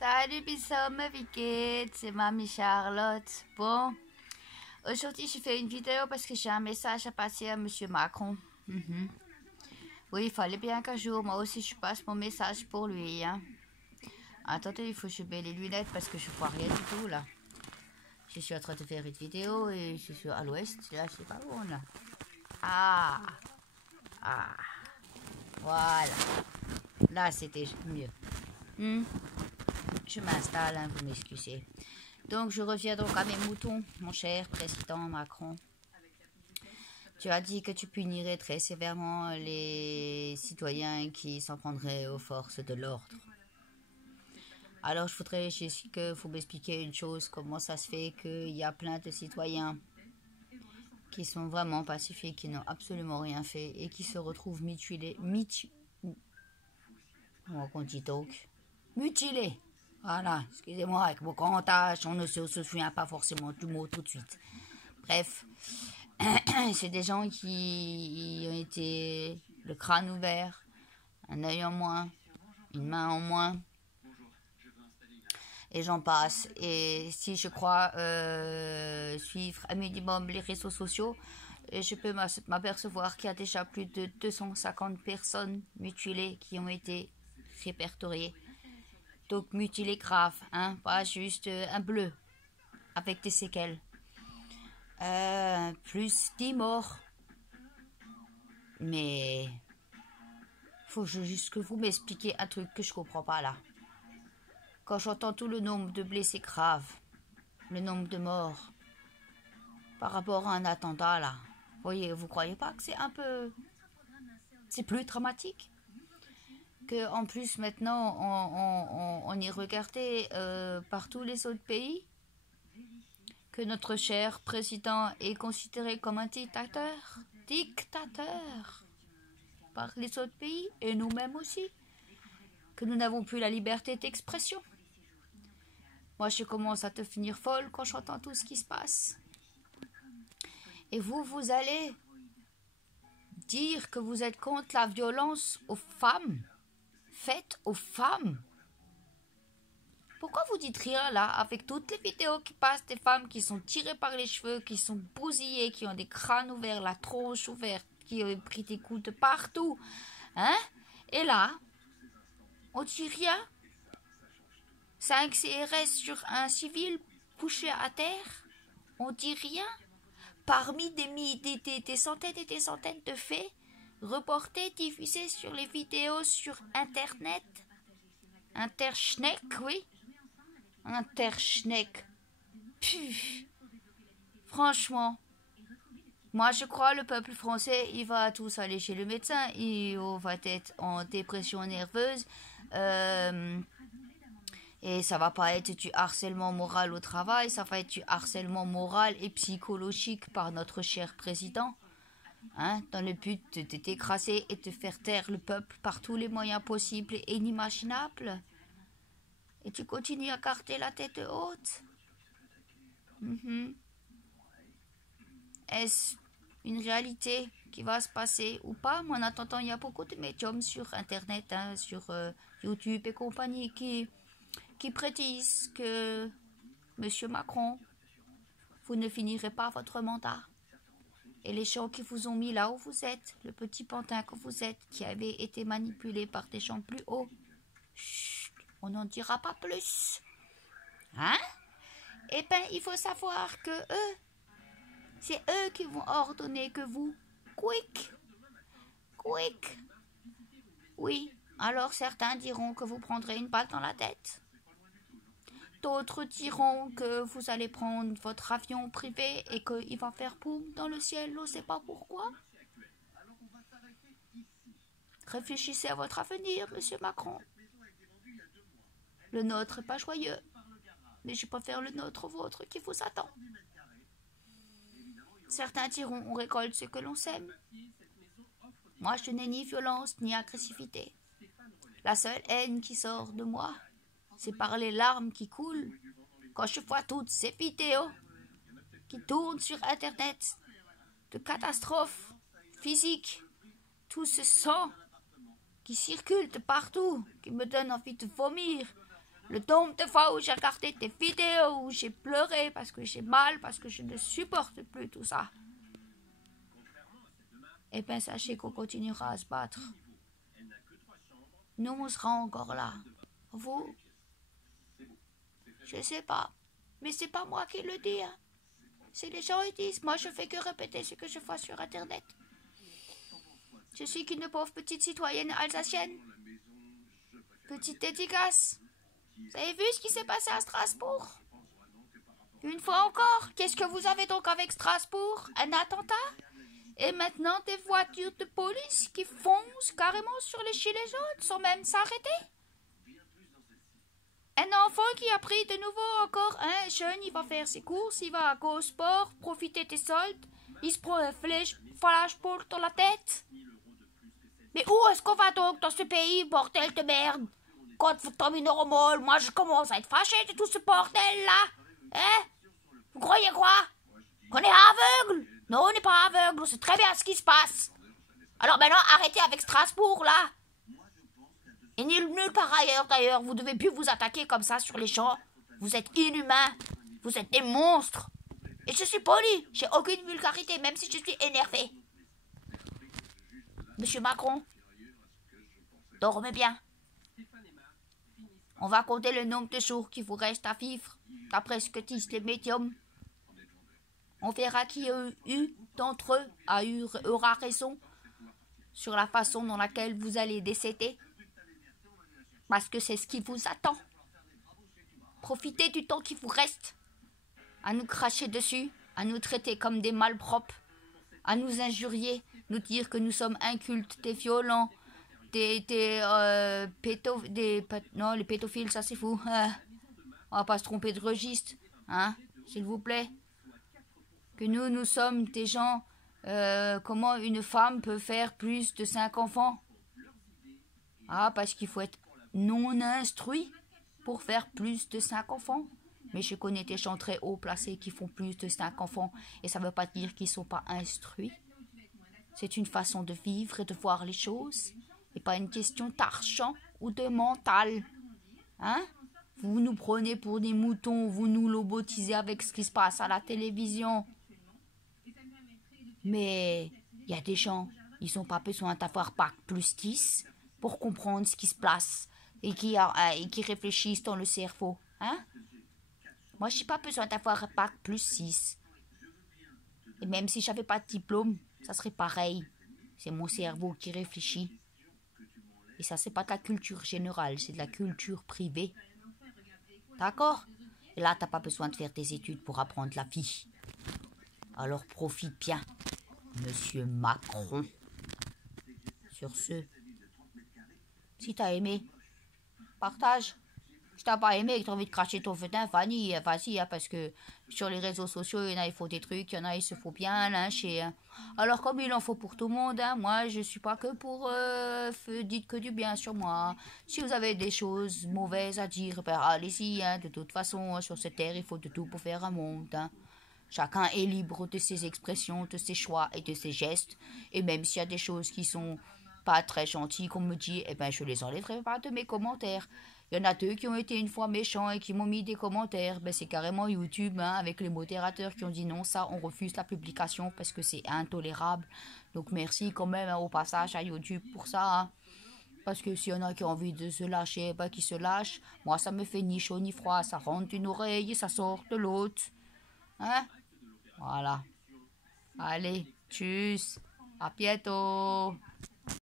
Salut Bissom, wie geht's? C'est Mamie Charlotte. Bon, aujourd'hui je fais une vidéo parce que j'ai un message à passer à Monsieur Macron. Oui, il fallait bien qu'un jour, moi aussi, je passe mon message pour lui. Hein. Attendez, il faut que je mette les lunettes parce que je vois rien du tout là. Je suis en train de faire une vidéo et je suis à l'ouest. Là, je sais pas où là. Ah, voilà. Là, c'était mieux. Je m'installe, hein, vous m'excusez. Donc, je reviens donc à mes moutons, mon cher président Macron. Tu as dit que tu punirais très sévèrement les citoyens qui s'en prendraient aux forces de l'ordre. Alors, je voudrais que vous m'expliquiez une chose, comment ça se fait qu'il y a plein de citoyens qui sont vraiment pacifiques, qui n'ont absolument rien fait et qui se retrouvent mutilés. Comment on dit donc? Mutilés. Voilà, excusez-moi, avec mon grand âge, on ne se souvient pas forcément du mot tout de suite. Bref, c'est des gens qui ont été le crâne ouvert, un œil en moins, une main en moins, et j'en passe. Et si je crois suivre un minimum les réseaux sociaux, je peux m'apercevoir qu'il y a déjà plus de 250 personnes mutilées qui ont été répertoriées. Donc mutilé grave, hein, pas juste un bleu avec des séquelles. Plus 10 morts. Mais faut juste que vous m'expliquiez un truc que je comprends pas là. Quand j'entends tout le nombre de blessés graves, le nombre de morts par rapport à un attentat là, voyez, vous croyez pas que c'est plus dramatique? Que en plus maintenant on est regardé par tous les autres pays, que notre cher président est considéré comme un dictateur par les autres pays et nous-mêmes aussi, que nous n'avons plus la liberté d'expression. Moi je commence à devenir folle quand j'entends tout ce qui se passe. Et vous allez dire que vous êtes contre la violence aux femmes, faite aux femmes. Pourquoi vous dites rien là, avec toutes les vidéos qui passent des femmes qui sont tirées par les cheveux, qui sont bousillées, qui ont des crânes ouverts, la tronche ouverte, qui ont pris des coups de partout, hein? Et là, on dit rien. 5 CRS sur un civil couché à terre, on dit rien. Parmi des centaines et des centaines de faits reportés, diffusés sur les vidéos sur Internet. Interschneck, oui. Interschneck. Puf. Franchement, moi je crois le peuple français, il va tous aller chez le médecin, il va être en dépression nerveuse, et ça va pas être du harcèlement moral au travail, ça va être du harcèlement moral et psychologique par notre cher président, hein, dans le but de t'écraser et de faire taire le peuple par tous les moyens possibles et inimaginables. Et tu continues à garder la tête haute. Est-ce une réalité qui va se passer ou pas? Moi, en attendant, il y a beaucoup de médiums sur Internet, hein, sur YouTube et compagnie qui prédisent que Monsieur Macron, vous ne finirez pas votre mandat. Et les gens qui vous ont mis là où vous êtes, le petit pantin que vous êtes, qui avait été manipulé par des gens plus hauts, chut, on n'en dira pas plus. Hein? Eh bien, il faut savoir que c'est eux qui vont ordonner que vous, quick. Oui, alors certains diront que vous prendrez une balle dans la tête. D'autres diront que vous allez prendre votre avion privé et qu'il va faire boum dans le ciel, on ne sait pas pourquoi. Réfléchissez à votre avenir, Monsieur Macron. Le nôtre n'est pas joyeux, mais je préfère le nôtre au vôtre qui vous attend. Certains diront on récolte ce que l'on sème. Moi, je n'ai ni violence ni agressivité. La seule haine qui sort de moi, c'est par les larmes qui coulent quand je vois toutes ces vidéos qui tournent sur Internet de catastrophes physiques, tout ce sang qui circule de partout, qui me donne envie de vomir. Le nombre de fois où j'ai regardé tes vidéos, où j'ai pleuré parce que j'ai mal, parce que je ne supporte plus tout ça. Eh bien, sachez qu'on continuera à se battre. Nous, on sera encore là. Vous, je sais pas. Mais c'est pas moi qui le dis. Hein. C'est les gens qui disent. Moi, je fais que répéter ce que je vois sur Internet. Je suis qu'une pauvre petite citoyenne alsacienne. Petite dédicace. Vous avez vu ce qui s'est passé à Strasbourg? Une fois encore, qu'est-ce que vous avez donc avec Strasbourg? Un attentat? Et maintenant des voitures de police qui foncent carrément sur les gilets jaunes sans même s'arrêter? Un enfant qui a pris de nouveau encore un jeune, il va faire ses courses, il va à Go Sport, profiter des soldes, il se prend un flashball dans la tête. Mais où est-ce qu'on va donc dans ce pays, bordel de merde? Quand vous tombez normal, moi je commence à être fâché de tout ce bordel-là. Hein? Vous croyez quoi? Qu'on est aveugle? Non, on n'est pas aveugle, on sait très bien ce qui se passe. Alors maintenant, arrêtez avec Strasbourg, là. Et nulle part ailleurs, d'ailleurs, vous devez plus vous attaquer comme ça sur les champs. Vous êtes inhumains, vous êtes des monstres. Et je suis poli, j'ai aucune vulgarité, même si je suis énervé. Monsieur Macron, dormez bien. On va compter le nombre de jours qu'il vous reste à vivre, d'après ce que disent les médiums. On verra qui d'entre eux aura raison sur la façon dans laquelle vous allez décéder. Parce que c'est ce qui vous attend. Profitez du temps qui vous reste à nous cracher dessus, à nous traiter comme des malpropres, à nous injurier, nous dire que nous sommes incultes, des violents, les pédophiles, ça c'est fou. On va pas se tromper de registre, hein, s'il vous plaît. Que nous sommes des gens, comment une femme peut faire plus de 5 enfants? Ah, parce qu'il faut être non instruit pour faire plus de 5 enfants. Mais je connais des gens très haut placés qui font plus de 5 enfants et ça ne veut pas dire qu'ils ne sont pas instruits. C'est une façon de vivre et de voir les choses et pas une question d'argent ou de mental. Hein? Vous nous prenez pour des moutons, vous nous lobotisez avec ce qui se passe à la télévision. Mais il y a des gens, ils n'ont pas besoin d'avoir Bac plus 10 pour comprendre ce qui se passe et qui réfléchissent dans le cerveau. Hein? Moi, je n'ai pas besoin d'avoir Bac plus 6. Et même si je n'avais pas de diplôme, ça serait pareil. C'est mon cerveau qui réfléchit. Et ça, c'est pas de la culture générale, c'est de la culture privée. D'accord? Et là, tu n'as pas besoin de faire des études pour apprendre la vie. Alors profite bien, Monsieur Macron. Sur ce, si t'as aimé, partage. Si t'as pas aimé et que t'as envie de cracher ton feutin, Fanny, vas-y, hein, parce que sur les réseaux sociaux, il y en a, il faut des trucs, il y en a, il se faut bien lyncher. Hein. Alors, comme il en faut pour tout le monde, hein, moi, je suis pas que pour... dites que du bien sur moi. Si vous avez des choses mauvaises à dire, ben, allez-y. Hein, de toute façon, sur cette terre, il faut de tout pour faire un monde. Hein. Chacun est libre de ses expressions, de ses choix et de ses gestes. Et même s'il y a des choses qui sont pas très gentilles, qu'on me dit, eh ben, je les enlèverai pas de mes commentaires. Il y en a 2 qui ont été une fois méchants et qui m'ont mis des commentaires. Ben, c'est carrément YouTube, hein, avec les modérateurs qui ont dit non, ça, on refuse la publication parce que c'est intolérable. Donc merci quand même, hein, au passage à YouTube pour ça. Hein. Parce que s'il y en a qui ont envie de se lâcher, ben, qui se lâchent. Moi, ça me fait ni chaud ni froid. Ça rentre d'une oreille et ça sort de l'autre. Hein? Voilà. Allez, tchuss. À bientôt.